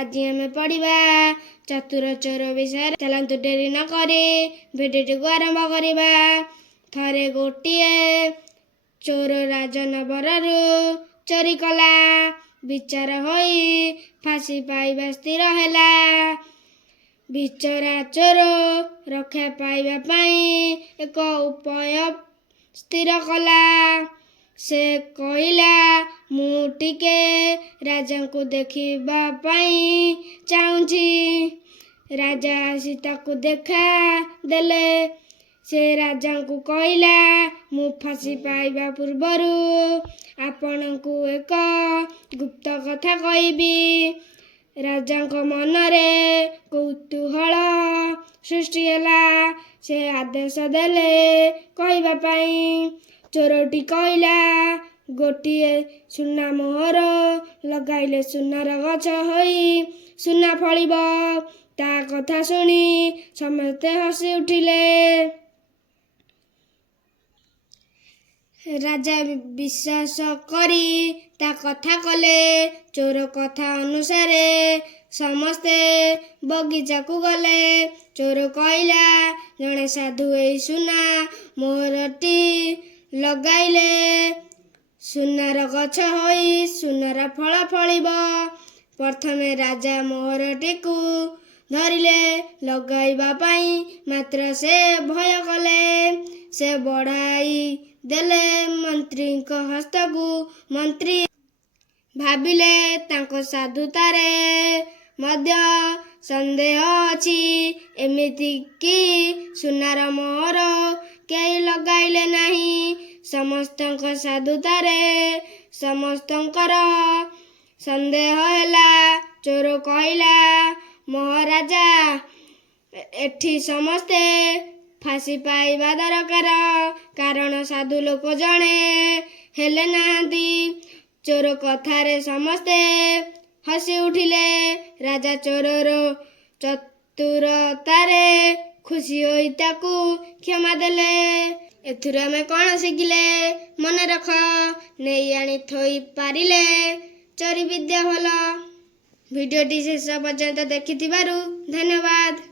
ଆଜି ଆମେ ପଢ଼ିବା ଚତୁର ଚୋର ବିଷୟରେ। ଚାଲନ୍ତୁ ଡେରି ନ କରି ଭିଡ଼ିଓଟିକୁ ଆରମ୍ଭ କରିବା। ଥରେ ଗୋଟିଏ ଚୋର ରାଜନଗରରୁ ଚୋରି କଲା। ବିଚାର ହୋଇ ଫାଶୀ ପାଇବା ସ୍ଥିର ହେଲା। ବିଚରା ଚୋର ରକ୍ଷା ପାଇବା ପାଇଁ ଏକ ଉପାୟ ସ୍ଥିର କଲା। ସେ କହିଲା, ମୁଁ ଟିକେ ରାଜାଙ୍କୁ ଦେଖିବା ପାଇଁ ଚାହୁଁଛି। ରାଜା ଆସି ତାକୁ ଦେଖା ଦେଲେ। ସେ ରାଜାଙ୍କୁ କହିଲା, ମୁଁ ଫାଶୀ ପାଇବା ପୂର୍ବରୁ ଆପଣଙ୍କୁ ଏକ ଗୁପ୍ତ କଥା କହିବି। ରାଜାଙ୍କ ମନରେ କୌତୂହଳ ସୃଷ୍ଟି ହେଲା। ସେ ଆଦେଶ ଦେଲେ କହିବା ପାଇଁ। ଚୋରଟି କହିଲା, ଗୋଟିଏ ସୁନା ମୋହର ଲଗାଇଲେ ସୁନାର ଗଛ ହୋଇ ସୁନା ଫଳିବ। ତା କଥା ଶୁଣି ସମସ୍ତେ ହସି ଉଠିଲେ। ରାଜା ବିଶ୍ୱାସ କରି ତା କଥା କଲେ। ଚୋର କଥା ଅନୁସାରେ ସମସ୍ତେ ବଗିଚାକୁ ଗଲେ। ଚୋର କହିଲା, ଜଣେ ସାଧୁ ଏଇ ସୁନା ମୋହରଟି ଲଗାଇଲେ ସୁନାର ଗଛ ହୋଇ ସୁନାର ଫଳ ଫଳିବ। ପ୍ରଥମେ ରାଜା ମୋହରଟିକୁ ଧରିଲେ ଲଗାଇବା ପାଇଁ, ମାତ୍ର ସେ ଭୟ କଲେ। ସେ ବଢ଼ାଇ ଦେଲେ ମନ୍ତ୍ରୀଙ୍କ ହସ୍ତକୁ। ମନ୍ତ୍ରୀ ଭାବିଲେ ତାଙ୍କ ସାଧୁତାରେ ମଧ୍ୟ ସନ୍ଦେହ ଅଛି। ଏମିତି କି ସୁନାର ମୋହର କେହି ଲଗାଇଲେ ନାହିଁ। ସମସ୍ତଙ୍କ ସାଧୁତାରେ ସମସ୍ତଙ୍କର ସନ୍ଦେହ ହେଲା। ଚୋର କହିଲା, ମହାରାଜା, ଏଠି ସମସ୍ତେ ଫାଶୀ ପାଇବା ଦରକାର, କାରଣ ସାଧୁ ଲୋକ ଜଣେ ହେଲେ ନାହାନ୍ତି। ଚୋର କଥାରେ ସମସ୍ତେ ହସି ଉଠିଲେ। ରାଜା ଚୋରର ଚତୁରତାରେ ଖୁସି ହୋଇ ତାକୁ କ୍ଷମା ଦେଲେ। ଏଥିରୁ ଆମେ କ'ଣ ଶିଖିଲେ? ମନେ ରଖ, ନେଇ ଆଣି ଥୋଇ ପାରିଲେ ଚୋରି ବିଦ୍ୟା ଭଲ। ଭିଡ଼ିଓଟି ଶେଷ ପର୍ଯ୍ୟନ୍ତ ଦେଖିଥିବାରୁ ଧନ୍ୟବାଦ।